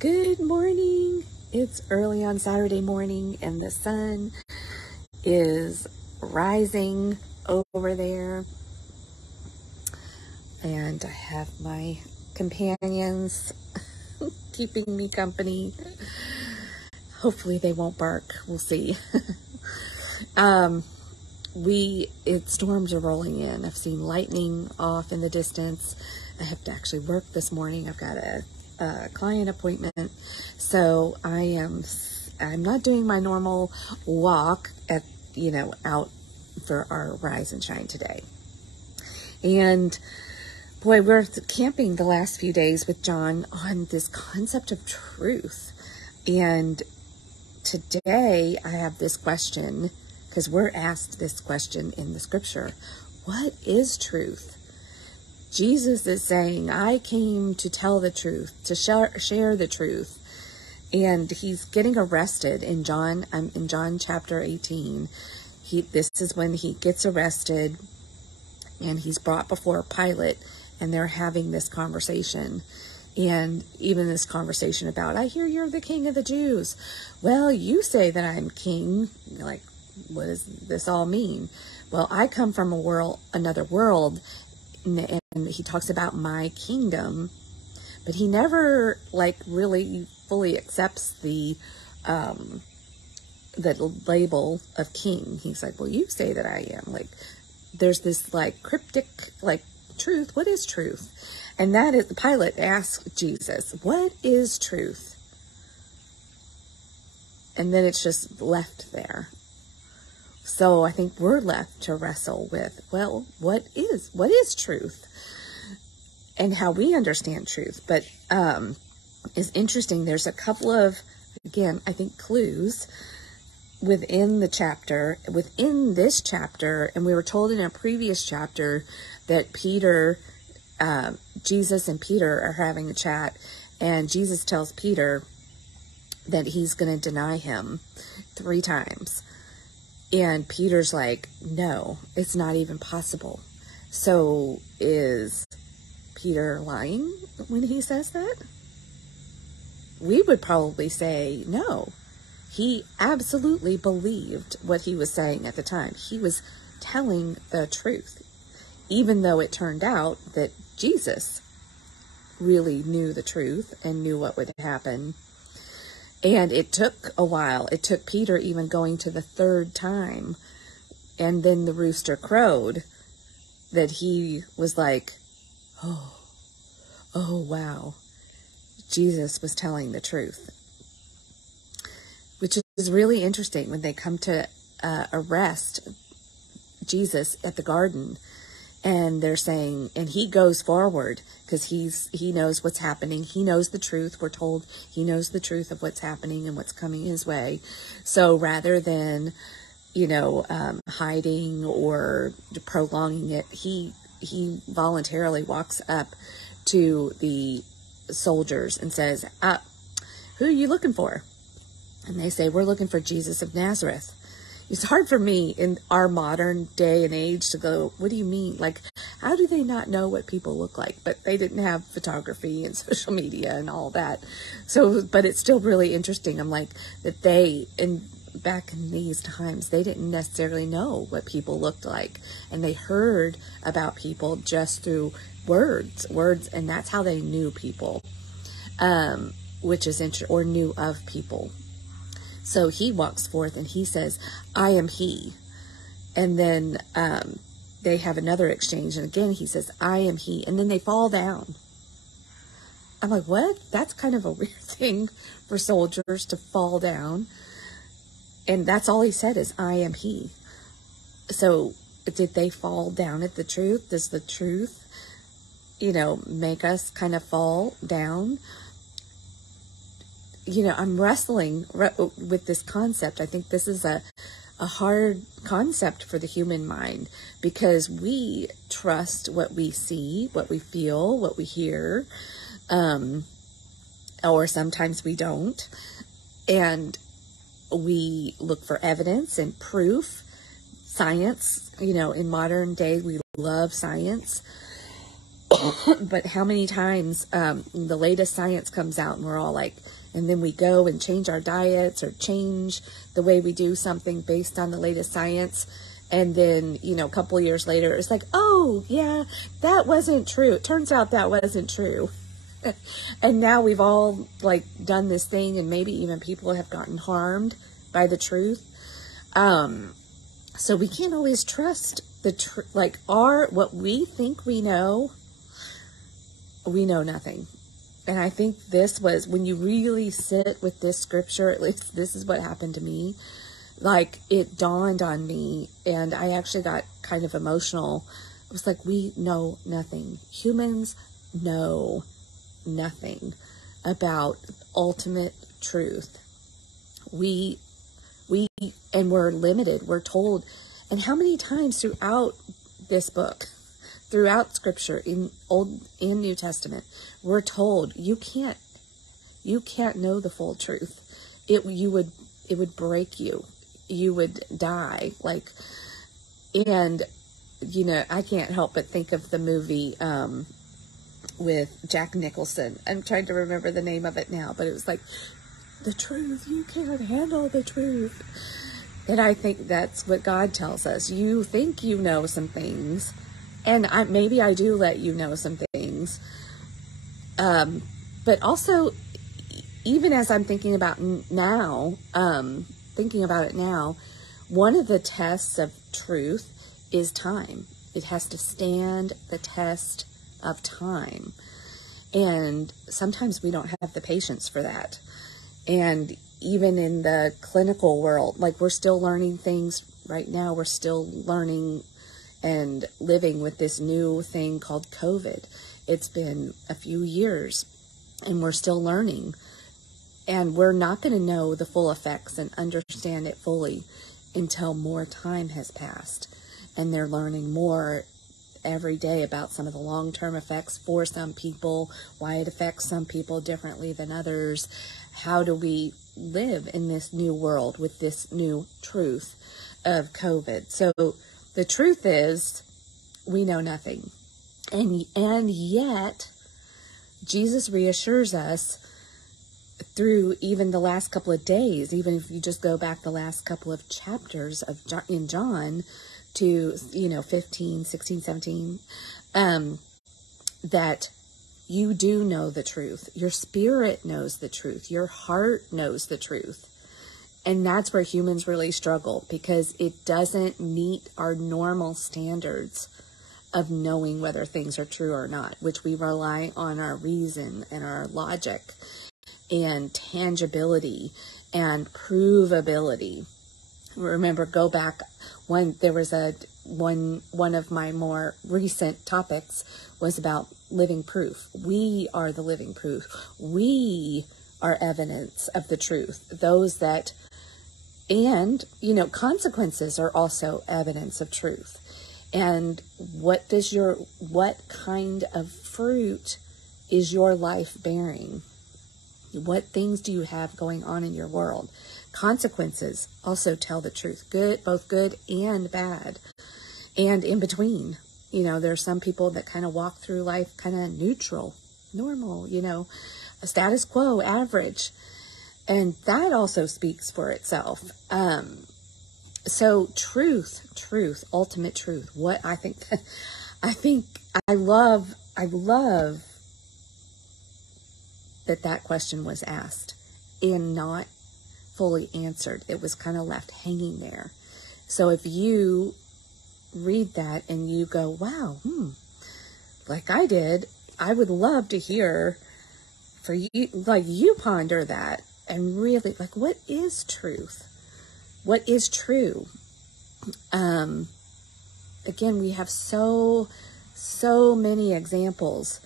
Good morning. It's early on Saturday morning and the sun is rising over there. And I have my companions keeping me company. Hopefully they won't bark. We'll see. Storms are rolling in. I've seen lightning off in the distance. I have to actually work this morning. I've got a client appointment, so I'm not doing my normal walk out for our rise and shine today. And boy, we're camping the last few days with John on this concept of truth. And today I have this question, because we're asked this question in the scripture: what is truth? Jesus is saying, I came to tell the truth, to share the truth. And he's getting arrested in John chapter 18. This is when he gets arrested and he's brought before Pilate, and they're having this conversation. And even this conversation about, I hear you're the king of the Jews. Well, you say that I'm king. Like, what does this all mean? Well, I come from another world. And he talks about my kingdom, but he never really fully accepts the label of king. He's like, well, you say that I am. There's this cryptic truth. What is truth? And that is, Pilate asked Jesus, what is truth? And then it's just left there. So I think we're left to wrestle with, well, what is truth? And how we understand truth. But is interesting. There's a couple of, again, I think clues within this chapter. And we were told in a previous chapter that Jesus and Peter are having a chat. And Jesus tells Peter that he's going to deny him 3 times. And Peter's like, no, it's not even possible. So is Peter lying when he says that? We would probably say no. He absolutely believed what he was saying at the time. He was telling the truth, even though it turned out that Jesus really knew the truth and knew what would happen. And it took a while. It took Peter even going to the 3rd time, and then the rooster crowed, that he was like, oh, wow. Jesus was telling the truth. Which is really interesting when they come to arrest Jesus at the garden. And they're saying, and he goes forward because he knows what's happening. He knows the truth. We're told he knows the truth of what's happening and what's coming his way. So rather than, hiding or prolonging it, he voluntarily walks up to the soldiers and says, who are you looking for? And they say, we're looking for Jesus of Nazareth. It's hard for me in our modern day and age to go, what do you mean? How do they not know what people look like? But they didn't have photography and social media and all that. So, but it's still really interesting. I'm like, that back in these times, they didn't necessarily know what people looked like. And they heard about people just through words, and that's how they knew people, which is interesting, or knew of people. So he walks forth and he says, I am he. And then they have another exchange. And again, he says, I am he. And then they fall down. I'm like, what? That's kind of a weird thing for soldiers to fall down. And that's all he said is, I am he. So did they fall down at the truth? Does the truth, make us kind of fall down? I'm wrestling with this concept. I think this is a hard concept for the human mind, because we trust what we see, what we feel, what we hear, or sometimes we don't. And we look for evidence and proof. Science, in modern day, we love science. But how many times the latest science comes out and we're all like, and then we go and change our diets or change the way we do something based on the latest science. And then, a couple of years later, it's like, oh, yeah, that wasn't true. It turns out that wasn't true. And now we've all like done this thing, and maybe even people have gotten harmed by the truth. So we can't always trust the truth. Like what we think we know nothing. And I think this was, when you really sit with this scripture, at least this is what happened to me. Like, it dawned on me, and I actually got kind of emotional. It was like, we know nothing. Humans know nothing about ultimate truth. And we're limited. We're told, and how many times throughout this book, throughout scripture, in Old and New Testament, we're told you can't know the full truth. It would break you. You would die. And I can't help but think of the movie with Jack Nicholson. I'm trying to remember the name of it now, but it was like, the truth, you can't handle the truth. And I think that's what God tells us. You think you know some things, and maybe I do let you know some things. But also, even as I'm thinking about it now, one of the tests of truth is time. It has to stand the test of time. And sometimes we don't have the patience for that. And even in the clinical world, like, we're still learning things right now. We're still learning and living with this new thing called COVID. It's been a few years and we're still learning. And we're not going to know the full effects and understand it fully until more time has passed. And they're learning more every day about some of the long-term effects for some people, why it affects some people differently than others. How do we live in this new world with this new truth of COVID? So the truth is, we know nothing. And yet, Jesus reassures us through even the last couple of days, even if you just go back the last couple of chapters in John to, 15, 16, 17, that you do know the truth. Your spirit knows the truth. Your heart knows the truth. And that's where humans really struggle, because it doesn't meet our normal standards of knowing whether things are true or not, which we rely on our reason and our logic and tangibility and provability. Remember, go back when there was one of my more recent topics was about living proof. We are the living proof. We are evidence of the truth. Consequences are also evidence of truth. And what kind of fruit is your life bearing? What things do you have going on in your world? Consequences also tell the truth, both good and bad, and in between. There are some people that kind of walk through life kind of neutral, normal, a status quo, average. And that also speaks for itself. So truth, ultimate truth. What I think, I love that question was asked and not fully answered. It was kind of left hanging there. So if you read that and you go, wow, like I did, I would love to hear for you, like you ponder that and really, like, what is truth? What is true? Again, we have so many examples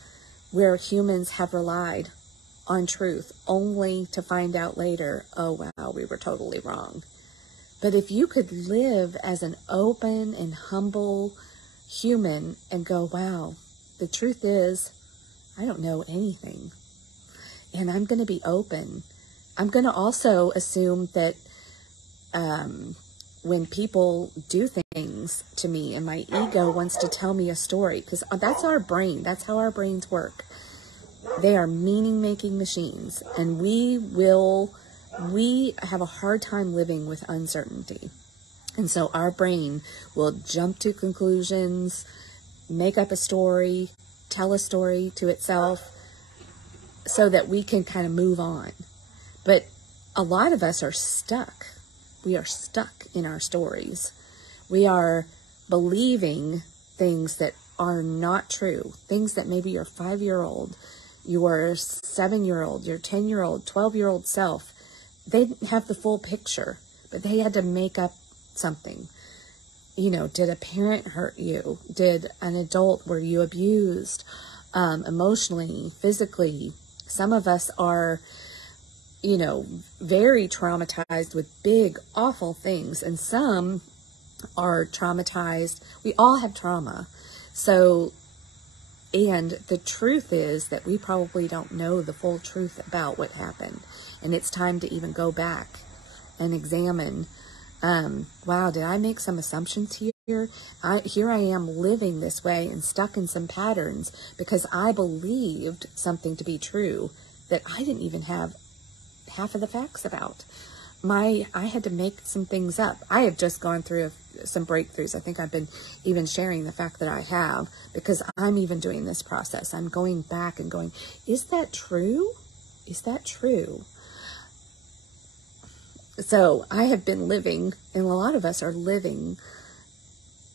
where humans have relied on truth only to find out later, oh wow, we were totally wrong. But if you could live as an open and humble human and go, wow, the truth is, I don't know anything. And I'm going to be open. I'm going to also assume that when people do things to me and my ego wants to tell me a story, because that's our brain. That's how our brains work. They are meaning-making machines, and we have a hard time living with uncertainty. And so our brain will jump to conclusions, make up a story, tell a story to itself so that we can kind of move on. But a lot of us are stuck. We are stuck in our stories. We are believing things that are not true, things that maybe your 5-year-old, your 7-year-old, your 10-year-old, 12-year-old self, they didn't have the full picture, but they had to make up something. You know, did a parent hurt you? Did an adult, were you abused emotionally, physically? Some of us are, you know, very traumatized with big, awful things, and some are traumatized. We all have trauma. So, and the truth is that we probably don't know the full truth about what happened. And it's time to even go back and examine, wow, did I make some assumptions here? Here I am living this way and stuck in some patterns because I believed something to be true that I didn't even have half of the facts about. I had to make some things up. I have just gone through some breakthroughs. I think I've been even sharing the fact that I have, because I'm even doing this process. I'm going back and going, is that true? Is that true? So I have been living, and a lot of us are living,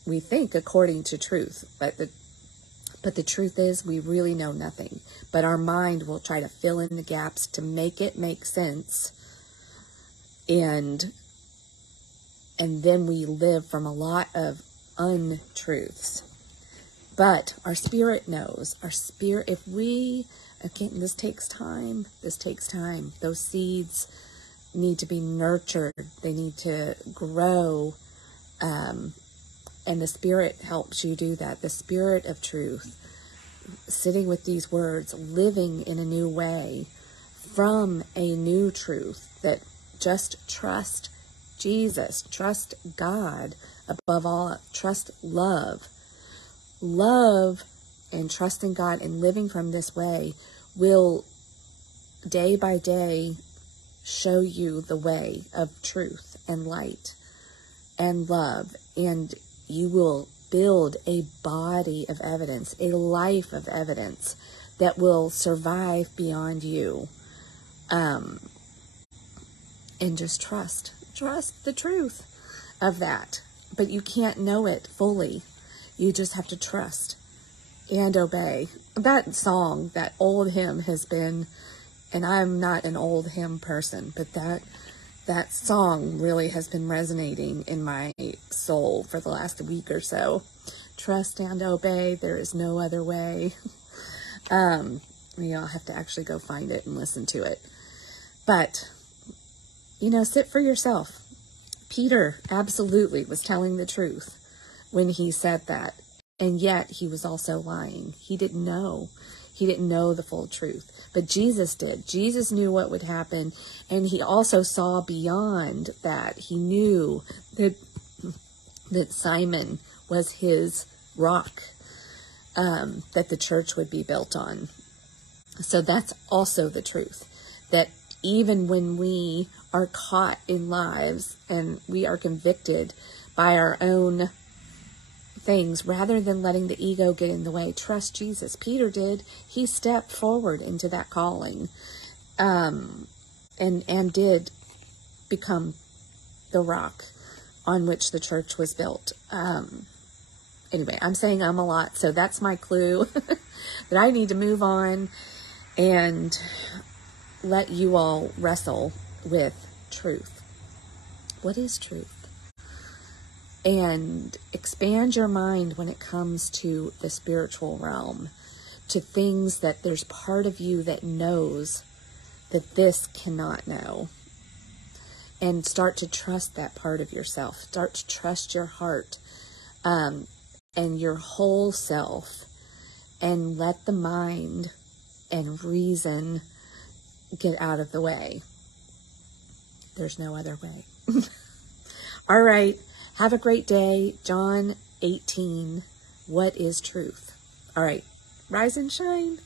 we think, according to truth, but the truth is we really know nothing. But our mind will try to fill in the gaps to make it make sense. And then we live from a lot of untruths. But our spirit knows. Our spirit, if we, again, this takes time. This takes time. Those seeds need to be nurtured. They need to grow. And the Spirit helps you do that. The Spirit of truth, sitting with these words, living in a new way from a new truth, that just trust Jesus, trust God above all, trust love. Love and trusting God and living from this way will day by day show you the way of truth and light and love, and you will build a body of evidence, a life of evidence that will survive beyond you. And just trust the truth of that. But you can't know it fully. You just have to trust and obey. That song, that old hymn has been, and I'm not an old hymn person, but that song really has been resonating in my soul for the last week or so. Trust and obey. There is no other way. I'll have to actually go find it and listen to it. But, sit for yourself. Peter absolutely was telling the truth when he said that. And yet he was also lying. He didn't know. He didn't know the full truth. But Jesus did. Jesus knew what would happen. And he also saw beyond that. He knew that Simon was his rock, that the church would be built on. So that's also the truth. That even when we are caught in lies and we are convicted by our own things, rather than letting the ego get in the way, trust Jesus. Peter did. He stepped forward into that calling, and did become the rock on which the church was built. Anyway, I'm saying a lot, so that's my clue that I need to move on and let you all wrestle with truth. What is truth? And expand your mind when it comes to the spiritual realm, to things that there's part of you that knows that this cannot know. And start to trust that part of yourself. Start to trust your heart, and your whole self, and let the mind and reason get out of the way. There's no other way. All right. Have a great day. John 18. What is truth? All right. Rise and shine.